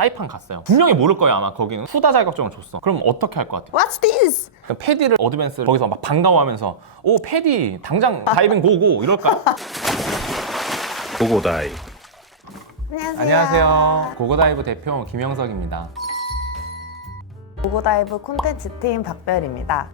사이판 갔어요. 분명히 모를 거예요. 아마 거기는 후다 자격증을 줬어. 그럼 어떻게 할 것 같아요? What's this? 패디를 어드밴스를 거기서 막 반가워하면서 오 패디 당장 다이빙 고고 이럴까요? 고고다이. 안녕하세요. 안녕하세요. 고고다이브 대표 김영석입니다. 고고다이브 콘텐츠 팀 박별입니다.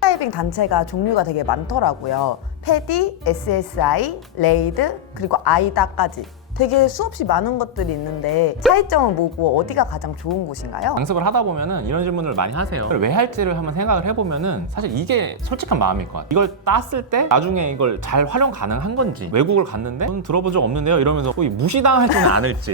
다이빙 단체가 종류가 되게 많더라고요. 패디, SSI, 레이드, 그리고 아이다까지 되게 수없이 많은 것들이 있는데 차이점은 뭐고 어디가 가장 좋은 곳인가요? 강습을 하다 보면은 이런 질문을 많이 하세요. 왜 할지를 한번 생각을 해보면은 사실 이게 솔직한 마음일 것 같아요. 이걸 땄을 때 나중에 이걸 잘 활용 가능한 건지, 외국을 갔는데 전 들어본 적 없는데요 이러면서 거의 무시당하지는 않을지.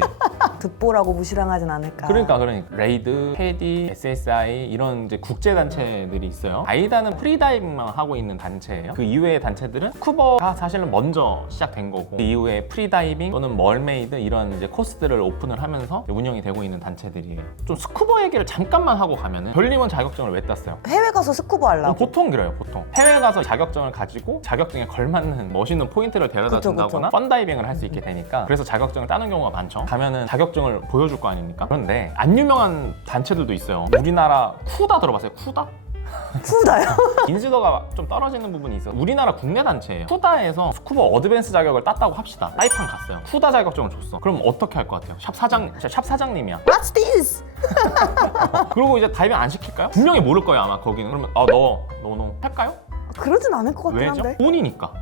듣보라고 무시당하진 않을까. 그러니까 레이드, 패디, SSI 이런 이제 국제 단체들이 있어요. 아이다는 프리다이빙만 하고 있는 단체예요. 그 이외의 단체들은 스쿠버가 사실은 먼저 시작된 거고, 그 이후에 프리다이빙 또는 멀메이드 이런 이제 코스들을 오픈을 하면서 운영이 되고 있는 단체들이에요. 좀 스쿠버 얘기를 잠깐만 하고 가면은 별님은 자격증을 왜 땄어요? 해외 가서 스쿠버 하려고. 보통 그래요. 보통 해외 가서 자격증을 가지고 자격증에 걸맞는 멋있는 포인트를 데려다 그쵸, 준다거나 펀다이빙을 할 수 있게 되니까, 그래서 자격증을 따는 경우가 많죠. 가면은 자격증을 보여줄 거 아닙니까? 그런데 안 유명한 단체들도 있어요. 우리나라 쿠다 들어봤어요? 쿠다? 후다요? 인지도가 좀 떨어지는 부분이 있어요. 우리나라 국내 단체예요. 쿠다에서 스쿠버 어드밴스 자격을 땄다고 합시다. 사이판 갔어요. 쿠다 자격증을 줬어. 그럼 어떻게 할 것 같아요? 샵 사장님이야. What's this? 그리고 이제 다이빙 안 시킬까요? 분명히 모를 거예요 아마 거기는. 그러면 너 할까요? 그러진 않을 것 같긴 왜죠? 한데. 돈이니까.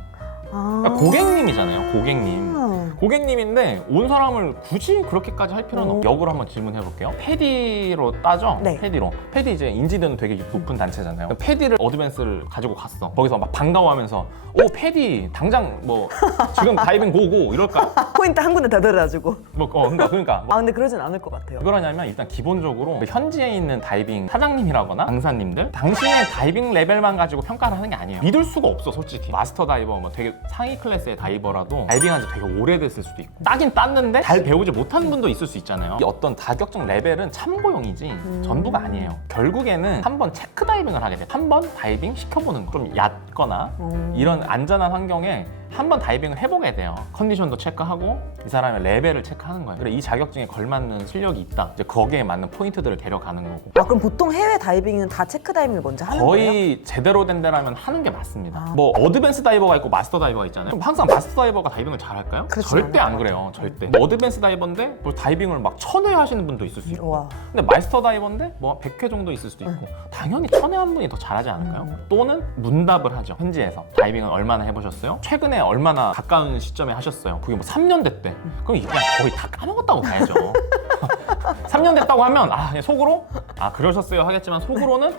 아... 그러니까 고객님이잖아요. 고객님. 고객님인데 온 사람을 굳이 그렇게까지 할 필요는 없고. 역으로 한번 질문해 볼게요. 패디로 따죠? 네. 패디 이제 인지도는 되게 높은 단체잖아요. 패디를 어드밴스를 가지고 갔어. 거기서 막 반가워하면서 오 패디 당장 뭐 지금 다이빙 고고 이럴까요? 포인트 한 군데 다 들어가지고. 그러니까 아 근데 그러진 않을 것 같아요. 왜 그러냐면 일단 기본적으로 현지에 있는 다이빙 사장님이라거나 강사님들 당신의 다이빙 레벨만 가지고 평가를 하는 게 아니에요. 믿을 수가 없어 솔직히. 마스터 다이버 뭐 되게 상위 클래스의 다이버라도 다이빙한 지 되게 오래됐을 수도 있고, 따긴 땄는데 잘 배우지 못한 분도 있을 수 있잖아요. 이 어떤 자격증 레벨은 참고용이지 전부가 아니에요. 결국에는 한번 체크 다이빙을 하게 돼요. 한번 다이빙 시켜보는 거. 좀 얕거나 이런 안전한 환경에 한번 다이빙을 해보게 돼요. 컨디션도 체크하고 이 사람의 레벨을 체크하는 거예요. 그래 이 자격증에 걸맞는 실력이 있다. 이제 거기에 맞는 포인트들을 데려가는 거고. 아 그럼 보통 해외 다이빙은 다 체크 다이빙을 먼저 하는 거예요? 거의 제대로 된 데라면 하는 게 맞습니다. 아. 뭐 어드밴스 다이버가 있고 마스터 다이버가 있잖아요. 그럼 항상 마스터 다이버가 다이빙을 잘할까요? 그렇진 절대 않을 안 것 그래요. 절대. 뭐 어드밴스 다이버인데 뭐 다이빙을 막 1000회 하시는 분도 있을 수 있고, 우와. 근데 마스터 다이버인데 뭐 100회 정도 있을 수도 있고, 당연히 1000회 한 분이 더 잘하지 않을까요? 또는 문답을 하죠. 현지에서 다이빙을 얼마나 해보셨어요? 최근에 얼마나 가까운 시점에 하셨어요? 그게 뭐 3년 됐대. 그럼 이게 그냥 거의 다 까먹었다고 봐야죠. 3년 됐다고 하면 그냥 속으로 그러셨어요 하겠지만 속으로는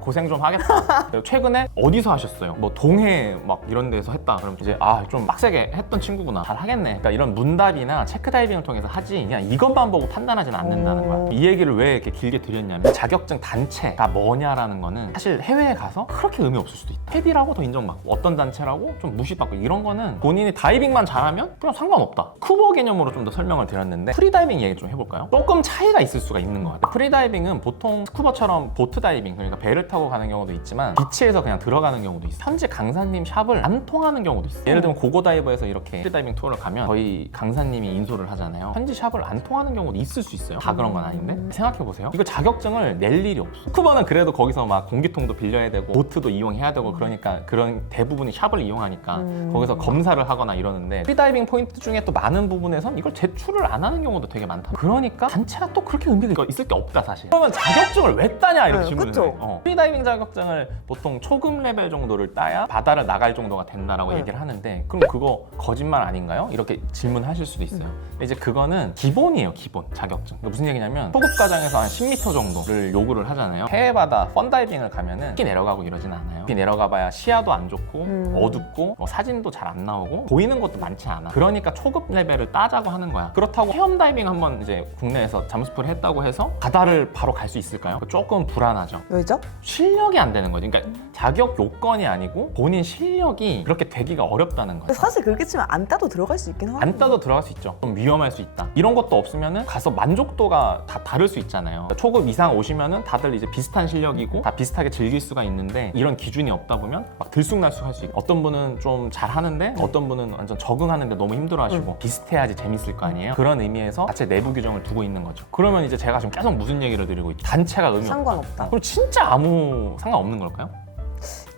고생 좀 하겠다. 그리고 최근에 어디서 하셨어요? 뭐 동해 막 이런 데서 했다. 그럼 이제 좀 빡세게 했던 친구구나. 잘 하겠네. 그러니까 이런 문답이나 체크 다이빙을 통해서 하지 그냥 이것만 보고 판단하지는 않는다는 거야. 이 얘기를 왜 이렇게 길게 드렸냐면, 자격증 단체가 뭐냐라는 거는 사실 해외에 가서 그렇게 의미 없을 수도 있다. 패디라고 더 인정받고 어떤 단체라고 좀 무시받고 이런 거는 본인이 다이빙만 잘하면 그냥 상관없다. 쿠버 개념으로 좀 더 설명을 드렸는데, 프리다이빙 얘기 좀 해볼까요? 조금 차이가 있을 수가 있는 것 같아요. 프리다이빙은 보통 스쿠버처럼 보트 다이빙, 그러니까 배를 타고 가는 경우도 있지만 비치에서 그냥 들어가는 경우도 있어요. 현지 강사님 샵을 안 통하는 경우도 있어요. 예를 들면 고고다이버에서 이렇게 프리다이빙 투어를 가면 저희 강사님이 인솔을 하잖아요. 현지 샵을 안 통하는 경우도 있을 수 있어요. 다 그런 건 아닌데 생각해보세요. 이거 자격증을 낼 일이 없어. 스쿠버는 그래도 거기서 막 공기통도 빌려야 되고 보트도 이용해야 되고, 그러니까 그런 대부분이 샵을 이용하니까 거기서 검사를 하거나 이러는데, 프리다이빙 포인트 중에 또 많은 부분에선 이걸 제출을 안 하는 경우도 되게 많다. 그러니까 단체가 또 그렇게 의미가 있을 게 없다 사실. 그러면 자격증을 왜 따냐 이렇게 질문을 그쵸. 해요. 프리다이빙 자격증을 보통 초급 레벨 정도를 따야 바다를 나갈 정도가 된다라고 얘기를 하는데, 그럼 그거 거짓말 아닌가요? 이렇게 질문하실 수도 있어요. 근데 이제 그거는 기본이에요. 기본 자격증. 그러니까 무슨 얘기냐면, 초급 과정에서 한 10m 정도를 요구를 하잖아요. 해외 바다 펀다이빙을 가면은 깊이 내려가고 이러진 않아요. 깊이 내려가봐야 시야도 안 좋고 어둡고 뭐 사진도 잘 안 나오고 보이는 것도 많지 않아. 그러니까 초급 레벨을 따자고 하는 거야. 그렇다고 체험 다이빙 한번 이제 국내에서 잠수풀 했다고 해서 바다를 바로 갈 수 있을까요? 조금 불안하죠. 왜죠? 실력이 안 되는 거지. 그러니까 자격 요건이 아니고 본인 실력이 그렇게 되기가 어렵다는 거예요. 사실 그렇게 치면 안 따도 들어갈 수 있긴 하거든요. 안 따도 들어갈 수 있죠. 좀 위험할 수 있다. 이런 것도 없으면은 가서 만족도가 다 다를 수 있잖아요. 초급 이상 오시면은 다들 이제 비슷한 실력이고 다 비슷하게 즐길 수가 있는데 이런 기준이 없다 보면 막 들쑥날쑥할 수 있고 어떤 분은 좀 잘하는데 어떤 분은 완전 적응하는데 너무 힘들어하시고 비슷해야지 재밌을 거 아니에요. 그런 의미에서 자체 내부 규정을 두고 있는 거죠. 그러면 이제 제가 지금 계속 무슨 얘기를 드리고 있지? 단체가 의미 없다. 상관없다. 그럼 진짜 아무 상관없는 걸까요?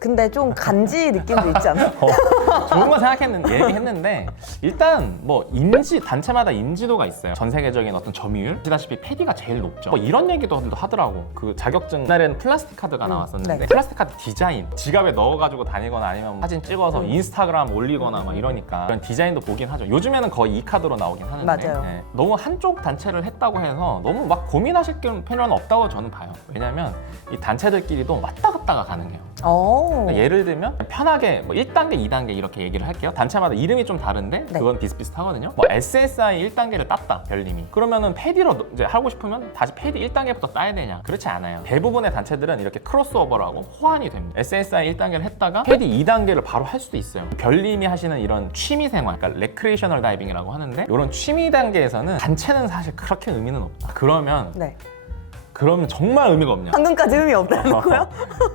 근데 좀 간지 느낌도 있지 않아요? 좋은 거 얘기했는데 일단 뭐 단체마다 인지도가 있어요. 전 세계적인 어떤 점유율 아시다시피 패디가 제일 높죠. 뭐 이런 얘기도 하더라고. 그 자격증 옛날에는 플라스틱 카드가 나왔었는데 네. 플라스틱 카드 디자인 지갑에 넣어가지고 다니거나 아니면 사진 찍어서 인스타그램 올리거나 막 이러니까 그런 디자인도 보긴 하죠. 요즘에는 거의 이 카드로 나오긴 하는데 맞아요. 네. 너무 한쪽 단체를 했다고 해서 너무 막 고민하실 필요는 없다고 저는 봐요. 왜냐면 이 단체들끼리도 왔다 갔다가 가능해요. 그러니까 예를 들면 편하게 뭐 1단계, 2단계 이렇게 얘기를 할게요. 단체마다 이름이 좀 다른데 네. 그건 비슷비슷하거든요. 뭐 SSI 1단계를 땄다, 별님이. 그러면은 패디로 이제 하고 싶으면 다시 패디 1단계부터 따야 되냐? 그렇지 않아요. 대부분의 단체들은 이렇게 크로스오버라고 호환이 됩니다. SSI 1단계를 했다가 패디 2단계를 바로 할 수도 있어요. 별님이 하시는 이런 취미 생활, 그러니까 레크레이셔널 다이빙이라고 하는데 이런 취미 단계에서는 단체는 사실 그렇게 의미는 없다. 그러면 정말 의미가 없냐? 방금까지 의미 없다는 거요?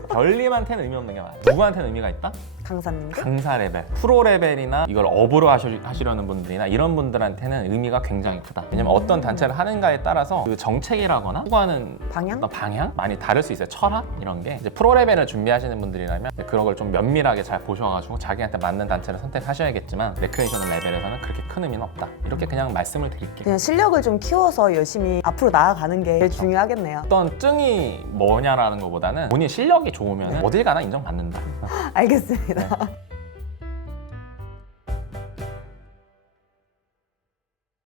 별님한테는 의미 없는 게 많아. 누구한테는 의미가 있다? 강사님들? 강사 레벨, 프로 레벨이나 이걸 업으로 하시려는 분들이나 이런 분들한테는 의미가 굉장히 크다. 왜냐면 어떤 단체를 하는가에 따라서 그 정책이라거나 추구하는 방향 많이 다를 수 있어요. 철학 이런 게 이제 프로 레벨을 준비하시는 분들이라면 그런 걸 좀 면밀하게 잘 보셔가지고 자기한테 맞는 단체를 선택하셔야겠지만 레크레이셔널 레벨에서는 그렇게 큰 의미는 없다. 이렇게 그냥 말씀을 드릴게요. 그냥 실력을 좀 키워서 열심히 앞으로 나아가는 게 제일 중요하겠네요. 어떤 증이 뭐냐라는 것보다는 본인 실력이 좋으면 어딜 가나 인정받는다. 알겠습니다.